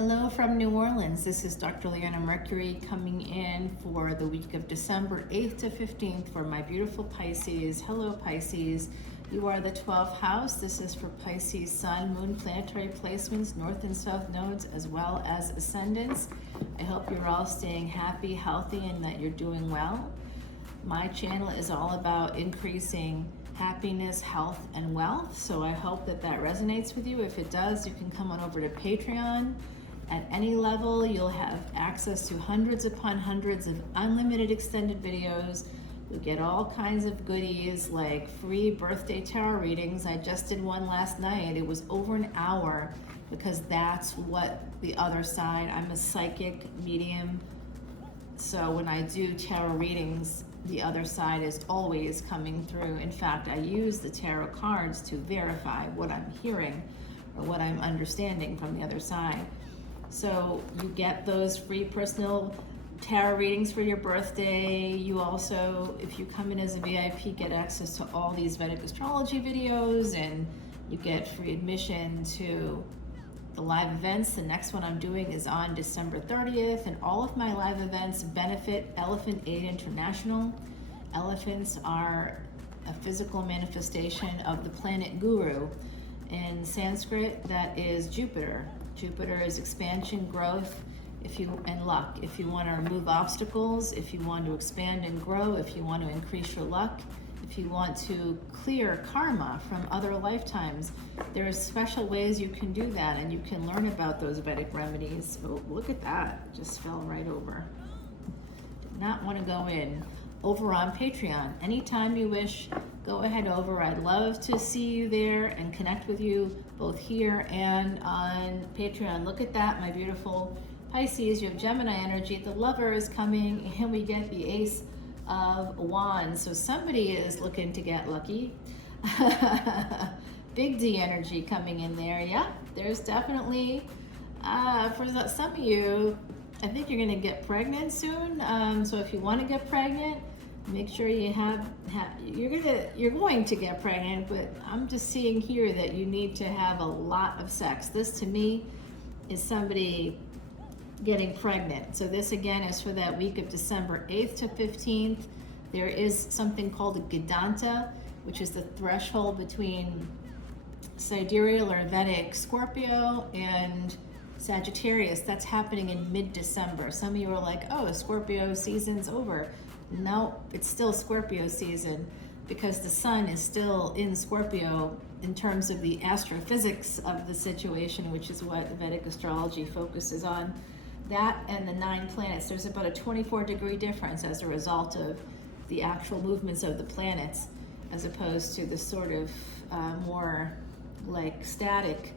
Hello from New Orleans. This is Dr. Leona Mercury coming in for the week of December 8th to 15th for my beautiful Pisces. Hello, Pisces. You are the 12th house. This is for Pisces Sun, Moon, planetary placements, North and South nodes, as well as ascendants. I hope you're all staying happy, healthy, and that you're doing well. My channel is all about increasing happiness, health, and wealth. So I hope that that resonates with you. If it does, you can come on over to Patreon. At any level, you'll have access to hundreds upon hundreds of unlimited extended videos. You'll get all kinds of goodies like free birthday tarot readings. I just did one last night. It was over an hour because that's what the other side, I'm a psychic medium. So when I do tarot readings, the other side is always coming through. In fact, I use the tarot cards to verify what I'm hearing or what I'm understanding from the other side. So you get those free personal tarot readings for your birthday. You also, if you come in as a VIP, get access to all these Vedic Astrology videos, and you get free admission to the live events. The next one I'm doing is on December 30th, and all of my live events benefit Elephant Aid International. Elephants are a physical manifestation of the planet Guru. In Sanskrit, that is Jupiter. Jupiter is expansion, growth, and luck. If you want to remove obstacles, if you want to expand and grow, if you want to increase your luck, if you want to clear karma from other lifetimes, there are special ways you can do that, and you can learn about those Vedic remedies. Oh, look at that, just fell right over. Did not want to go in. Over on Patreon, anytime you wish, go ahead over. I'd love to see you there and connect with you both here and on Patreon. Look at that, my beautiful Pisces. You have Gemini energy. The Lover is coming, and we get the Ace of Wands. So somebody is looking to get lucky. Big D energy coming in there. Yeah, there's definitely, for some of you, I think you're going to get pregnant soon. So if you want to get pregnant, make sure you you're going to get pregnant, but I'm just seeing here that you need to have a lot of sex. This to me is somebody getting pregnant. So this again is for that week of December 8th to 15th. There is something called a Gadanta, which is the threshold between sidereal or Vedic Scorpio and Sagittarius. That's happening in mid-December. Some of you are like, oh, Scorpio season's over. No, it's still Scorpio season because the sun is still in Scorpio in terms of the astrophysics of the situation, which is what the Vedic astrology focuses on. That and the 9 planets, there's about a 24-degree difference as a result of the actual movements of the planets, as opposed to the sort of more like static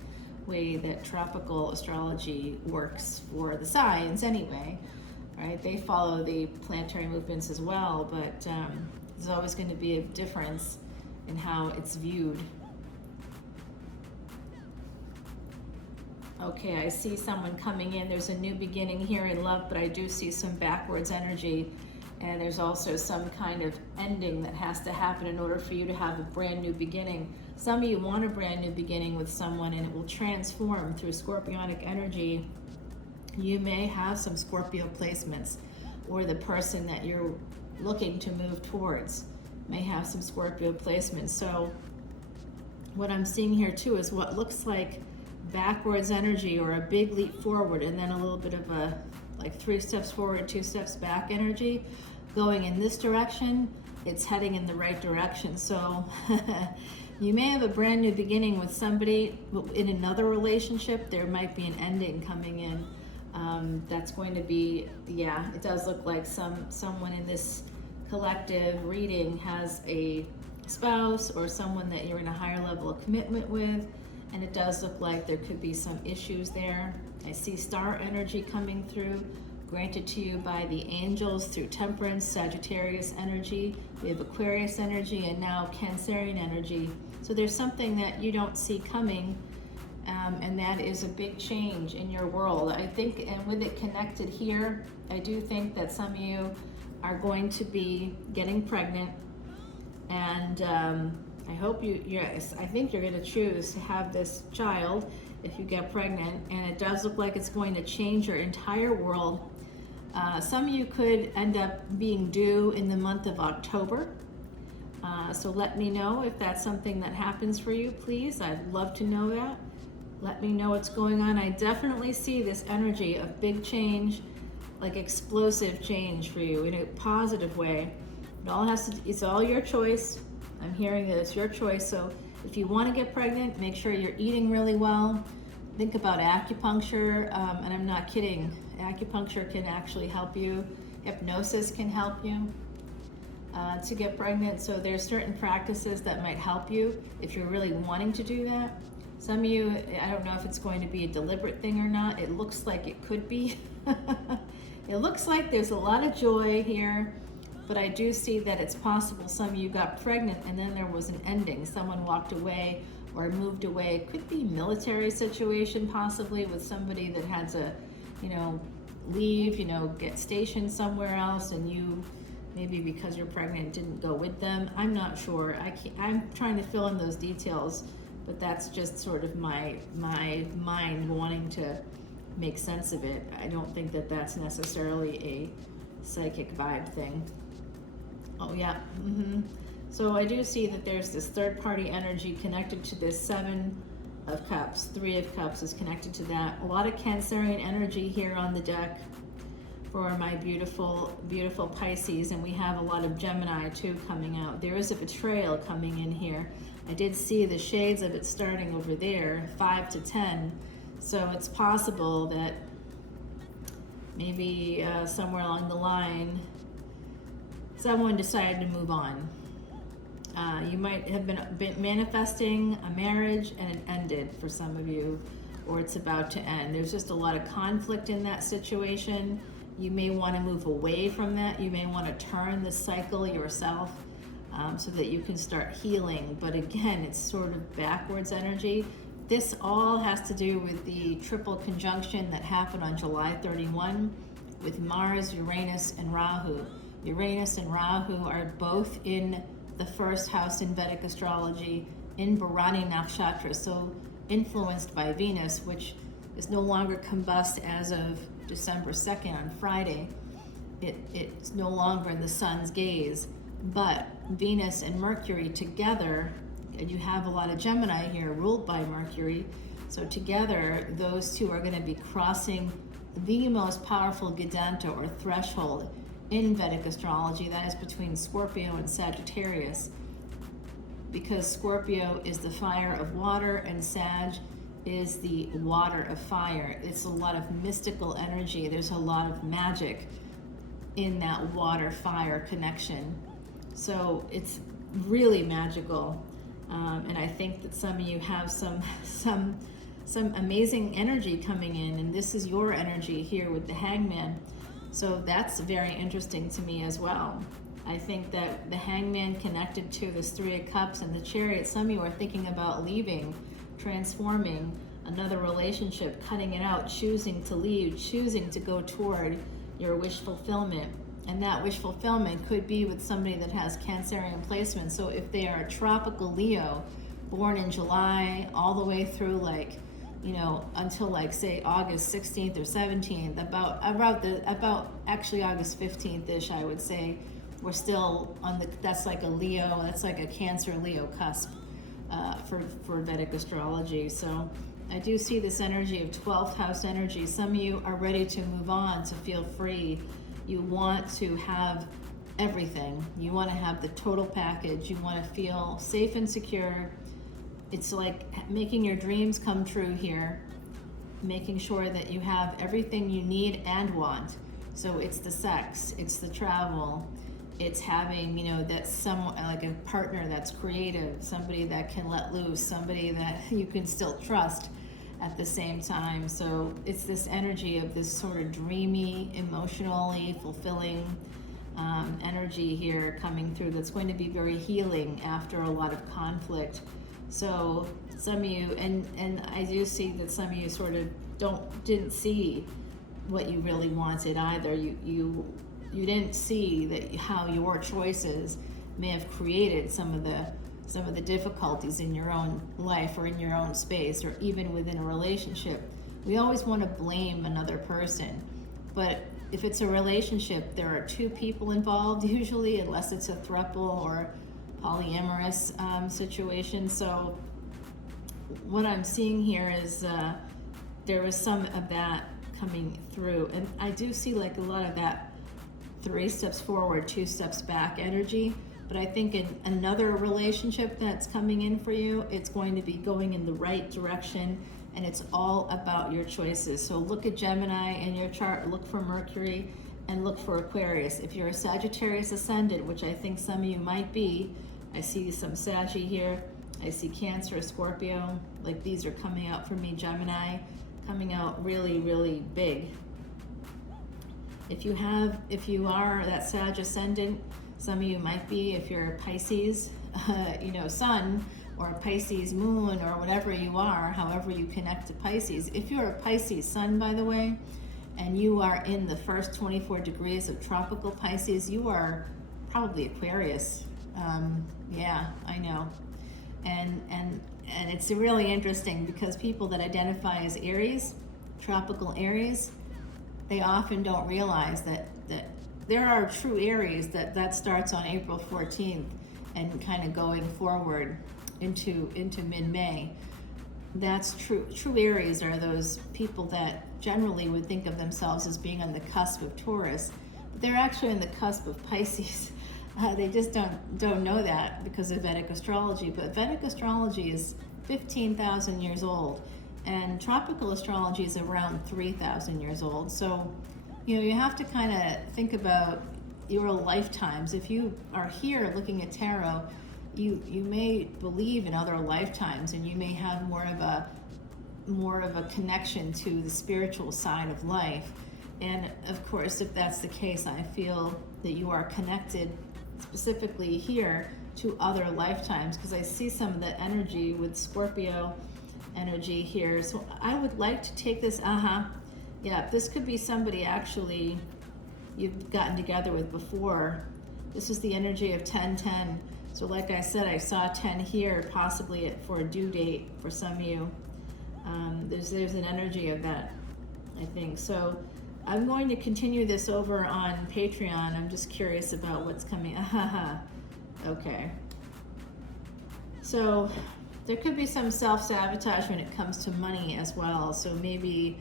way that tropical astrology works for the signs anyway. Right? They follow the planetary movements as well, but there's always going to be a difference in how it's viewed. Okay, I see someone coming in. There's a new beginning here in love, but I do see some backwards energy, and there's also some kind of ending that has to happen in order for you to have a brand new beginning. Some of you want a brand new beginning with someone, and it will transform through scorpionic energy. You may have some Scorpio placements, or the person that you're looking to move towards may have some Scorpio placements. So what I'm seeing here too is what looks like backwards energy or a big leap forward, and then a little bit of a like 3 steps forward, 2 steps back energy going in this direction. It's heading in the right direction. So you may have a brand new beginning with somebody. In another relationship, there might be an ending coming in. That's going to be, yeah, it does look like someone in this collective reading has a spouse or someone that you're in a higher level of commitment with, and it does look like there could be some issues there. I see star energy coming through, granted to you by the angels through Temperance, Sagittarius energy. We have Aquarius energy and now Cancerian energy. So there's something that you don't see coming, and that is a big change in your world. I think, and with it connected here, I do think that some of you are going to be getting pregnant, and I hope yes, I think you're going to choose to have this child if you get pregnant, and it does look like it's going to change your entire world. Some of you could end up being due in the month of October. So let me know if that's something that happens for you, please. I'd love to know that. Let me know what's going on. I definitely see this energy of big change, like explosive change for you in a positive way. It's all your choice. I'm hearing that it's your choice. So if you want to get pregnant, make sure you're eating really well. Think about acupuncture, and I'm not kidding. Acupuncture can actually help you. Hypnosis can help you to get pregnant. So there's certain practices that might help you if you're really wanting to do that. Some of you, I don't know if it's going to be a deliberate thing or not. It looks like it could be. It looks like there's a lot of joy here, but I do see that it's possible some of you got pregnant and then there was an ending. Someone walked away or moved away. It could be military situation possibly with somebody that had to, leave, get stationed somewhere else, and you, maybe because you're pregnant, didn't go with them. I'm not sure. I'm trying to fill in those details, but that's just sort of my mind wanting to make sense of it. I don't think that that's necessarily a psychic vibe thing. Oh yeah. So I do see that there's this third party energy connected to this 7 of Cups. 3 of Cups is connected to that. A lot of Cancerian energy here on the deck for my beautiful, beautiful Pisces, and we have a lot of Gemini too coming out. There is a betrayal coming in here. I did see the shades of it starting over there, 5 to 10. So it's possible that maybe somewhere along the line, someone decided to move on. You might have been manifesting a marriage and it ended for some of you, or it's about to end. There's just a lot of conflict in that situation. You may want to move away from that. You may want to turn the cycle yourself so that you can start healing. But again, it's sort of backwards energy. This all has to do with the triple conjunction that happened on July 31 with Mars, Uranus, and Rahu. Uranus and Rahu are both in the first house in Vedic astrology in Bharani Nakshatra, so influenced by Venus, which is no longer combust as of December 2nd on Friday. It's no longer in the sun's gaze, but Venus and Mercury together, and you have a lot of Gemini here ruled by Mercury, so together those two are going to be crossing the most powerful Gadanta or threshold in Vedic astrology, that is between Scorpio and Sagittarius, because Scorpio is the fire of water and Sag is the water of fire. It's a lot of mystical energy. There's a lot of magic in that water-fire connection. So it's really magical. And I think that some of you have some amazing energy coming in, and this is your energy here with the Hangman. So that's very interesting to me as well. I think that the Hangman connected to this 3 of Cups and the Chariot, some of you are thinking about leaving, transforming another relationship, cutting it out, choosing to leave, choosing to go toward your wish fulfillment. And that wish fulfillment could be with somebody that has Cancerian placement. So if they are a tropical Leo, born in July, all the way through until say August 16th or 17th, about actually August 15th-ish, I would say, we're still on that's like a Leo, that's like a Cancer Leo cusp for Vedic astrology. So I do see this energy of 12th house energy. Some of you are ready to move on, to feel free. You want to have everything. You want to have the total package. You want to feel safe and secure. It's like making your dreams come true here, making sure that you have everything you need and want. So it's the sex, it's the travel, it's having, that someone, like a partner that's creative, somebody that can let loose, somebody that you can still trust at the same time. So it's this energy of this sort of dreamy, emotionally fulfilling energy here coming through that's going to be very healing after a lot of conflict. So some of you, and I do see that some of you sort of didn't see what you really wanted either. You didn't see that how your choices may have created some of the some of the difficulties in your own life or in your own space or even within a relationship. We always want to blame another person, but if it's a relationship, there are two people involved usually, unless it's a throuple or polyamorous situation. So what I'm seeing here is there was some of that coming through, and I do see like a lot of that 3 steps forward, 2 steps back energy. But I think in another relationship that's coming in for you, it's going to be going in the right direction, and it's all about your choices. So look at Gemini in your chart, look for Mercury, and look for Aquarius. If you're a Sagittarius ascendant, which I think some of you might be, I see some Saggy here, I see Cancer, Scorpio, like these are coming out for me, Gemini, coming out really, really big. If you are that Sag ascendant, some of you might be, if you're a Pisces, sun, or a Pisces moon, or whatever you are, however you connect to Pisces. If you're a Pisces sun, by the way, and you are in the first 24 degrees of tropical Pisces, you are probably Aquarius. Yeah, I know. And it's really interesting because people that identify as Aries, tropical Aries, they often don't realize that there are true Aries that starts on April 14th and kind of going forward into mid-May. That's true. True Aries are those people that generally would think of themselves as being on the cusp of Taurus, but they're actually on the cusp of Pisces. They just don't know that because of Vedic astrology. But Vedic astrology is 15,000 years old, and tropical astrology is around 3,000 years old. So, you have to kind of think about your lifetimes. If you are here looking at tarot, you may believe in other lifetimes, and you may have more of a connection to the spiritual side of life. And of course, if that's the case, I feel that you are connected specifically here to other lifetimes, because I see some of the energy with Scorpio energy here. So I would like to take this, yeah, this could be somebody actually you've gotten together with before. This is the energy of 10-10. So like I said, I saw 10 here, possibly for a due date for some of you. There's an energy of that, I think. So I'm going to continue this over on Patreon. I'm just curious about what's coming. Okay. So there could be some self-sabotage when it comes to money as well. So maybe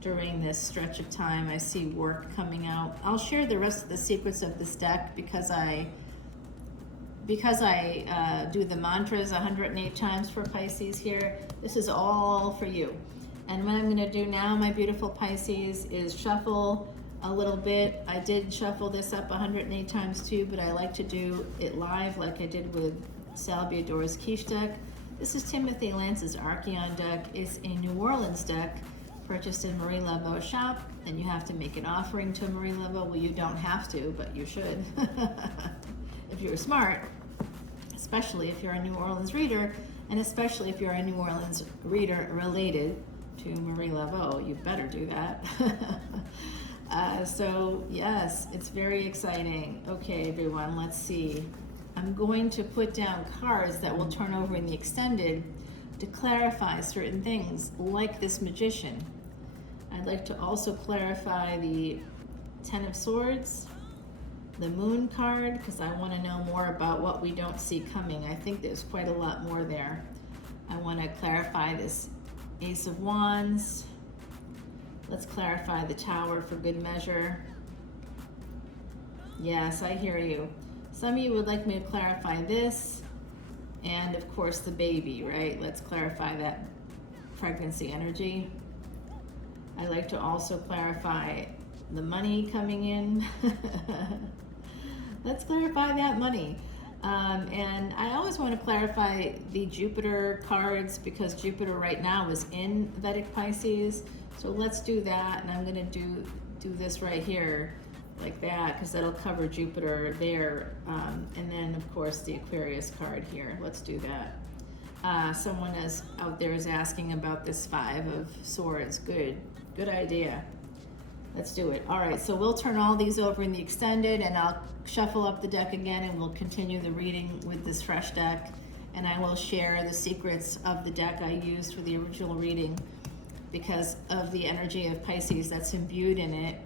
during this stretch of time, I see work coming out. I'll share the rest of the secrets of this deck because I do the mantras 108 times for Pisces here. This is all for you. And what I'm going to do now, my beautiful Pisces, is shuffle a little bit. I did shuffle this up 108 times too, but I like to do it live like I did with Salvia Dora's Quiche deck. This is Timothy Lance's Archeon deck. It's a New Orleans deck purchased in Marie Laveau's shop, and you have to make an offering to Marie Laveau. Well, you don't have to, but you should. If you're smart, especially if you're a New Orleans reader, and especially if you're a New Orleans reader related to Marie Laveau, you better do that. So yes, it's very exciting. Okay, everyone, let's see. I'm going to put down cards that will turn over in the extended to clarify certain things, like this Magician. I'd like to also clarify the Ten of Swords, the Moon card, because I want to know more about what we don't see coming. I think there's quite a lot more there. I want to clarify this Ace of Wands. Let's clarify the Tower for good measure. Yes, I hear you. Some of you would like me to clarify this, and of course the baby, right? Let's clarify that pregnancy energy. I like to also clarify the money coming in. Let's clarify that money. And I always want to clarify the Jupiter cards, because Jupiter right now is in Vedic Pisces. So let's do that, and I'm going to do this right here like that, because that'll cover Jupiter there. And then of course the Aquarius card here. Let's do that. Someone out there is asking about this Five of Swords. Good idea. Let's do it. All right, so we'll turn all these over in the extended, and I'll shuffle up the deck again, and we'll continue the reading with this fresh deck. and I will share the secrets of the deck I used for the original reading because of the energy of Pisces that's imbued in it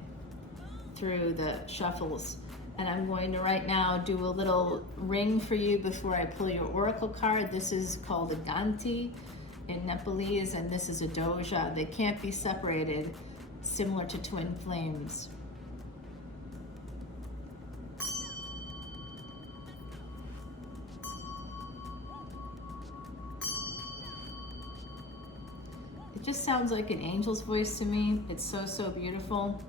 through the shuffles. And I'm going to right now do a little ring for you before I pull your oracle card. This is called a Ganti in Nepalese, and this is a doja. They can't be separated, similar to twin flames. It just sounds like an angel's voice to me. It's so, so beautiful.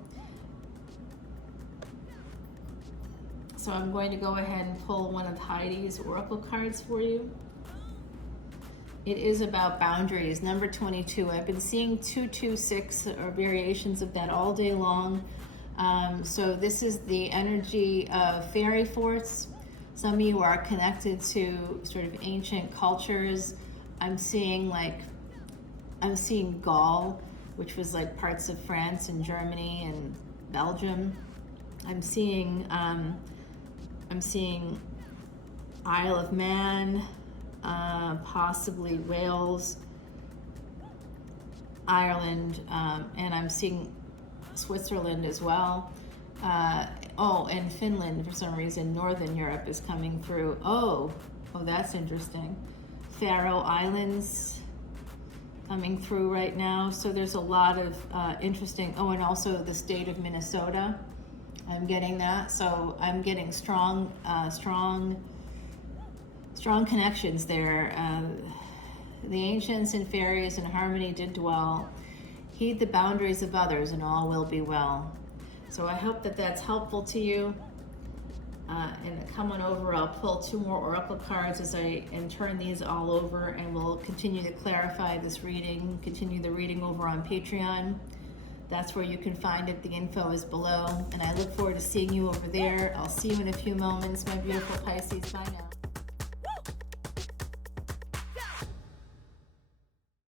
So I'm going to go ahead and pull one of Heidi's oracle cards for you. It is about boundaries, number 22. I've been seeing 226 or variations of that all day long. So this is the energy of fairy forts. Some of you are connected to sort of ancient cultures. I'm seeing Gaul, which was like parts of France and Germany and Belgium. I'm seeing Isle of Man, possibly Wales, Ireland, and I'm seeing Switzerland as well. And Finland for some reason. Northern Europe is coming through. Oh, that's interesting. Faroe Islands coming through right now. So there's a lot of interesting. Oh, and also the state of Minnesota. I'm getting that. So I'm getting strong connections there. The ancients and fairies in harmony did dwell. Heed the boundaries of others and all will be well. So I hope that that's helpful to you. And come on over, I'll pull 2 more oracle cards and turn these all over, and we'll continue to clarify this reading, continue the reading over on Patreon. That's where you can find it. The info is below. And I look forward to seeing you over there. I'll see you in a few moments, my beautiful Pisces. Bye now.